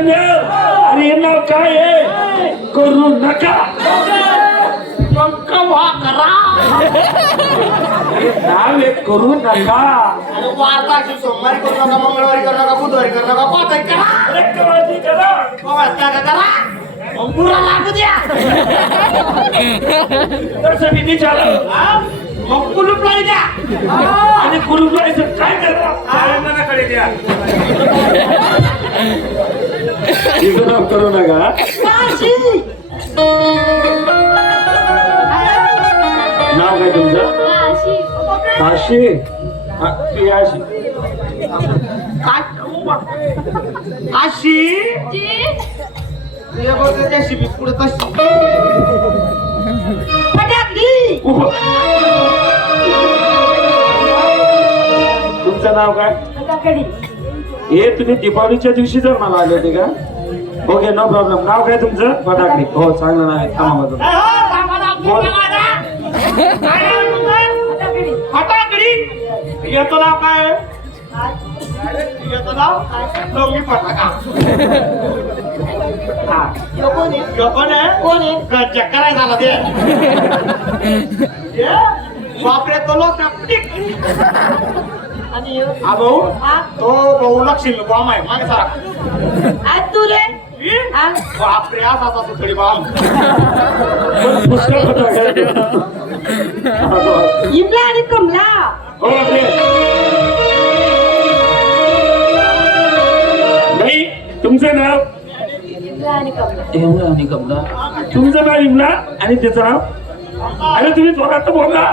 आणि हे नाव काय आहे? करू नका. मग कवा करा. हे नाव आहे करू नका. आणि वारताची सोमवारी करू नका, मंगळवारी करू नका, बुधवारी करू नका, पातारी करा. अरे कवाची करा. कवाच करा. मग बुरा लागू द्या. तसं मी विचारलं. मग कुलूप लाई द्या. आणि कुलूप लायचं काय करा? आनंदाकडे द्या. हिचं नाव करू नका. नाव काय तुमचं? काशी. ती अशी अशी त्याशी मी पुढे कशी तुमचं नाव काय? हे तुम्ही दीपावलीच्या दिवशी जर मला आले होते का? Okay no problem. नाव काय तुमचं? फटाकडी. हो चांगलं नाव आहे. फटाकडी. याचं नाव काय? याचं नाव लोंगी फटाका. कोण आहे? चक्कर आहे झाला ते. बापरे तो लोक आणि हा भाऊ तो भाऊ लक्ष्मी बॉम्ब आहे मागे सारा. तुले बापरे असा सुथडी बॉम्ब. इमला आणि कमला. नाही तुमचं नाव? इमला आणि कमला. इमला आणि कमला. तुमचं नाव इमला आणि त्याचं नाव? अरे तुम्ही जोरात बोला.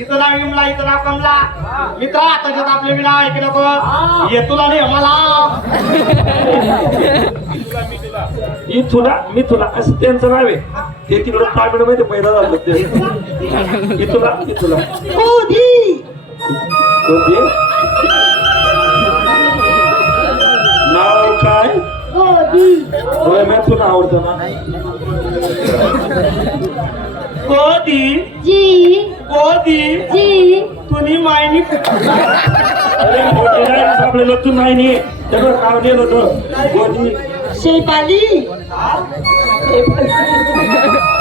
इथं नाव इमला, इथं नाव कमला. मित्रा त्याच्यात आपले मी नाव ऐकलं बघ. ये तुला नाही मला. मी तुला असं त्यांचं नाव आहे. ते तिकडं तामिळमध्ये पैदा झालं ते. इथुला. कोदी. नाव काय? कोदी. होय मी तुला आवडतं ना. कोदी. जी. कोदी. जी. तुम्ही मायनी. अरे मोठी नाही सापडलेलं तू नाही. त्याचं नाव दिलं होतं Godi. Shefali.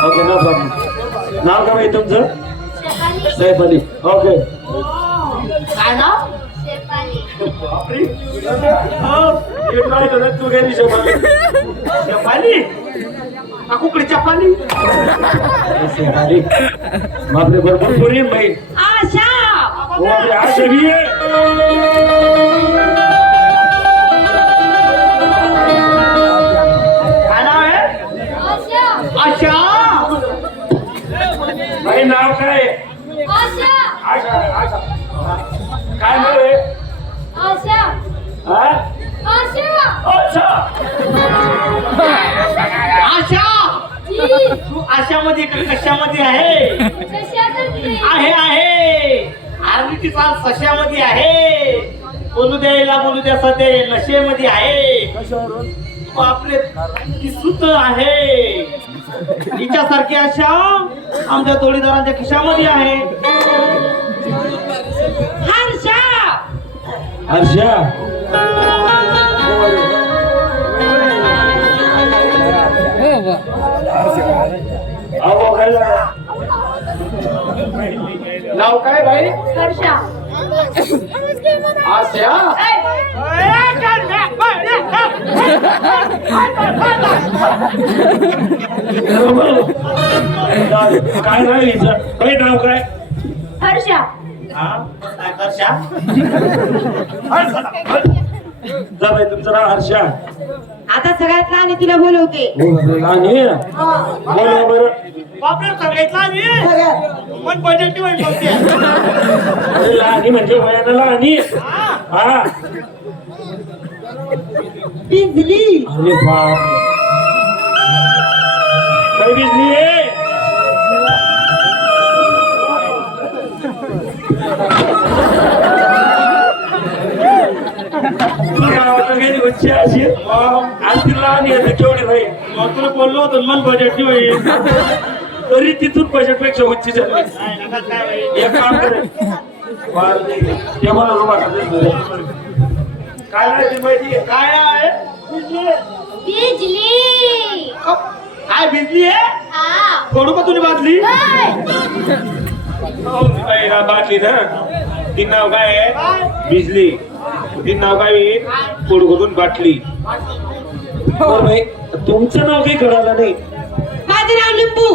Okay no problem. नाव काय आहे तुमचं? सैफ अली. ओके. काय नाव? तू गेली शेफाली. शेपाली. कुकडी चपाली. शेफाली. बापरे भरपूर पुरी बाई. आशा. हो अरे आशा भी आहे. काय नाव आहे? आशा. बाई नाव काय? आशा. आशा. काय नाव आहे? आशा. हा? आशा. अच्छा. आशा. तू आशामध्ये कशामध्ये आहे? आहे. आरती तिचा सशामध्ये आहे. बोलू द्यायला बोलू द्या सध्या नशेमध्ये आहे. बापरे किसूत आहे. हिच्यासारखी आशा आमच्या जोडीदारांच्या खिशामध्ये आहे. हर्षा. हर्षा. नाव काय बाई? हर्षा. आशा. काय नाव हिचं? काय नाव काय? हर्षा. हर्षा. जा बाई तुमचं नाव हर्षा. आता सगळ्यात लहान तिला बोलवते. आणि बोला बरं. बापरे सांगायचं पण बजेट म्हणते. अरे लहानी म्हणजे वयानं लहानी. हा. बिजली. अरे बाप. काय बिजली आहे? गेली बच्ची अशी आणि ती लहान येते केवढी नाही. मग तुला बोललो होतो मन बजेट होईल. तरी तिथून बजेट पेक्षा उच्च झाली. एक काम करे ते मला रुपा काय राहायची माहिती काय आहे बिजली काय भिजली आहे हा कडू का तुम्ही बाजली बाटली ना ती नाव काय आहे बिजली ती नाव काय कोडगोदून बाटली तुमचं नाव काही कळालं नाही माझं नाव लिंबू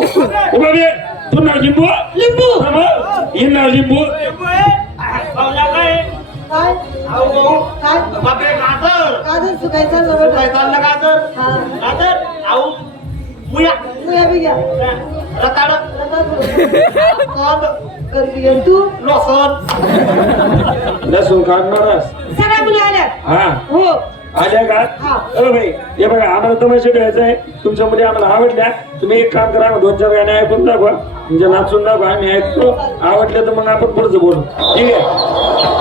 उभा बे तू नाव लिंबू लिंबू हे नाव लिंबू काय काय काय बापरे गाजर काजल सुकायचा काय चाललं गाजर गाजर आऊ मुया रताळ तू लसण लसूण काढणारच सगळ्या मुली आल्या हा हो आल्या का हा. अरे भाई हे बघा आम्हाला तमाशा ठेवायचा आहे तुमच्या मुली आम्हाला आवडल्या तुम्ही एक काम करा 2-4 गाणे ऐकून दाखवा म्हणजे नाचून दाखवा आम्ही ऐकतो आवडले तर मग आपण पुढचं बोलू ठीक आहे